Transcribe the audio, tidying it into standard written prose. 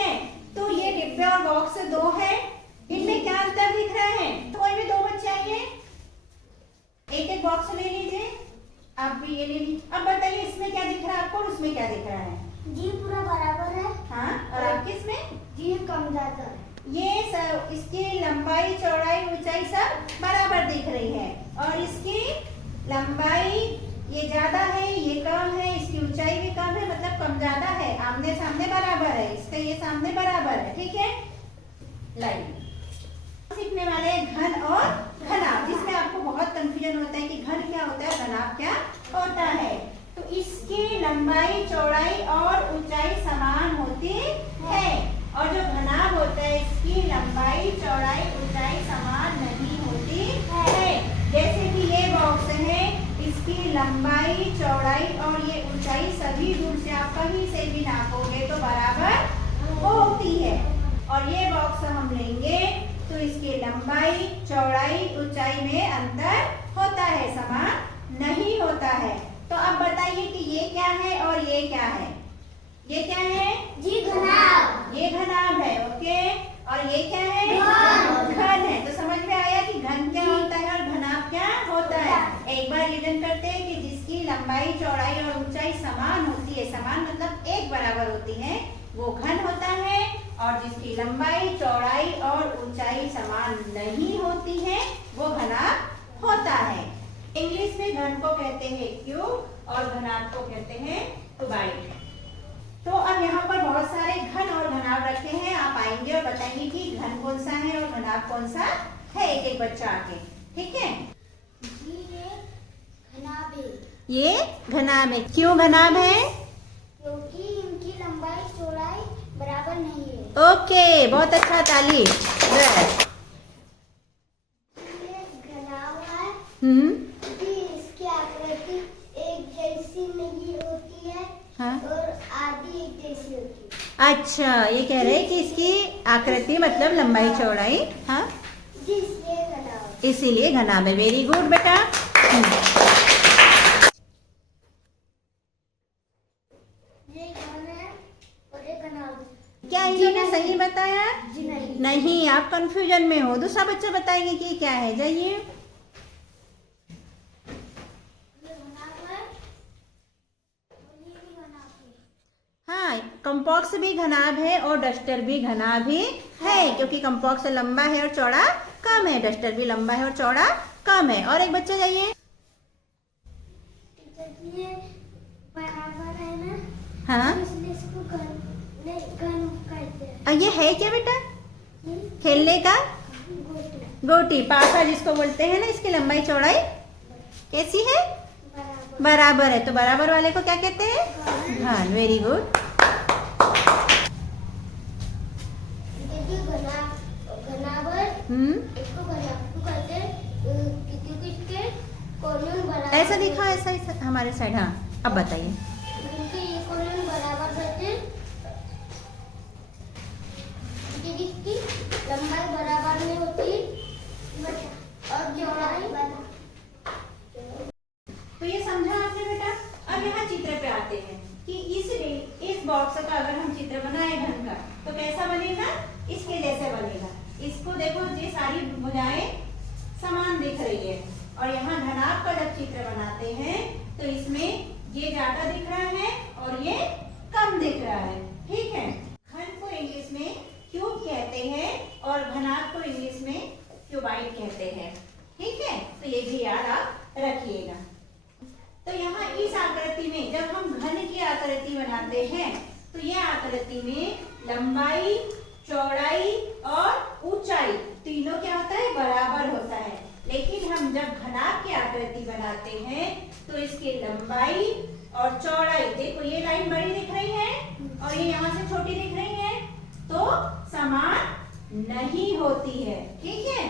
है। तो ये डिब्बे और बॉक्स 2 है, इनमें क्या अंतर दिख रहा है? तो कोई भी 2 बच्चे आइए, एक एक बॉक्स ले लीजिए, आप भी ये ले लीजिए। अब बताइए इसमें क्या दिख रहा है आपको और उसमें क्या दिख रहा है? जी पूरा बराबर है। हाँ, और आपके इसमें? जी कम ज्यादा है। ये सब इसकी लंबाई चौड़ाई ऊंचाई सब बराबर दिख रही है, और इसकी लंबाई ये ज्यादा है, ये कम है, इसकी ऊंचाई भी कम है, मतलब कम ज्यादा है, आमने सामने बराबर है, इसका ये सामने बराबर है। ठीक है, लाइन सीखने वाले घन और घनाभ, जिसमें आपको बहुत कंफ्यूजन होता है कि घन क्या होता है, घनाभ क्या होता है। तो इसकी लंबाई चौड़ाई और ऊंचाई समान होती है, और जो घनाभ होता है इसकी लंबाई चौड़ाई ऊंचाई समान नहीं होती है। जैसे कि ये बॉक्स है, इसकी लंबाई चौड़ाई और ये ऊंचाई सभी दूर से आप कहीं से भी नापोगे तो बराबर होती है। और ये बॉक्स हम लेंगे तो इसकी लंबाई चौड़ाई ऊंचाई में अंतर होता है, समान नहीं होता है। तो अब बताइए कि ये क्या है और ये क्या है? ये क्या है? जी घनाभ। ये घनाभ है, ओके। और ये क्या है? घन है। तो समझ में आया कि घन क्या होता है और घनाभ क्या होता है। एक बार रिवीजन करते हैं कि जिसकी लंबाई चौड़ाई और ऊंचाई समान होती है, समान मतलब एक बराबर होती है, वो घन होता है, और जिसकी लंबाई चौड़ाई और ऊंचाई समान नहीं होती है वो घनाभ होता है। इंग्लिश में घन को कहते हैं क्यूब और घनाभ को कहते हैं क्यूबाइड। तो अब यहाँ पर बहुत सारे घन और घनाभ रखे हैं, आप आएंगे और बताएंगे कि घन कौन सा है और घनाभ कौन सा है, एक एक बच्चा आके। ठीक है, जी ये घनाभ है। ये घनाभ है। क्यों घनाभ है? क्योंकि इनकी लंबाई चौड़ाई बराबर नहीं है। ओके, बहुत अच्छा, ताली। गुड। ये घनाभ है। जी इसकी आकृति एक जैसी नहीं होती है। हाँ? और आधी एक जैसी होती है। अच्छा, ये कह रहे हैं कि इसकी आकृति मतलब लंबाई चौड़ाई, हाँ, जी इसलिए घनाभ। इसीलिए घनाभ है। वेरी गुड बेटा। ये घन है और ये घनाभ। क्या इन्होंने सही बताया? जी नहीं। नहीं, आप कंफ्यूजन में हो। दूसरा बच्चा बताएंगे कि क्या है, जाइए। ये घनाभ है और ये भी घनाभ है। हाँ, कंपॉक्स भी घनाभ है और डस्टर भी घनाभ ही है, क्योंकि कंपॉक्स लंबा है और चौड़ा कम है, डस्टर भी लंबा है और चौड़ा कम है। और एक बच्चा जाइए। ये बराबर है ना, हाँ, इसलिए इसको घन कहते हैं। और ये है क्या बेटा? खेलने का गोटी। गोटी, पासा जिसको बोलते हैं ना। इसकी लंबाई चौड़ाई कैसी है? बराबर। बराबर है। तो बराबर वाले को क्या कहते हैं? घन। Very good. घनाभर इसको घनाभ कहते हैं क्योंकि इसके कोण बराबर। ऐसा दिखा, ऐसा हमारे साइड। हाँ, अब बताइए। क्योंकि ये कोण बराबर रहते हैं, क्योंकि इसकी लंबाई बराबर नहीं होती और चौड़ाई। तो ये समझा आपने बेटा। अब यहाँ चित्र पे आते हैं कि इस बॉक्स का अगर हम चित्र बनाए घन का तो कैसा बनेगा? इसके जैसे बनेगा। इसको देखो, ये सारी भुजाएं समान दिख रही है, और यहाँ घनाभ का जब चित्र बनाते हैं तो इसमें ये ज्यादा दिख रहा है और ये कम दिख रहा है। ठीक है, घन को इंग्लिश में क्यूब कहते हैं और घनाभ को इंग्लिश में क्यूबाइड कहते हैं। ठीक है, तो ये भी याद आप रखिएगा। तो यहाँ इस आकृति में जब हम घन की आकृति बनाते हैं तो ये आकृति में लंबाई चौड़ाई और ऊंचाई तीनों क्या होता है? बराबर होता है। लेकिन हम जब घनाभ की आकृति बनाते हैं तो इसकी लंबाई और चौड़ाई, देखो ये लाइन बड़ी दिख रही है और ये यहाँ से छोटी दिख रही है, तो समान नहीं होती है। ठीक है,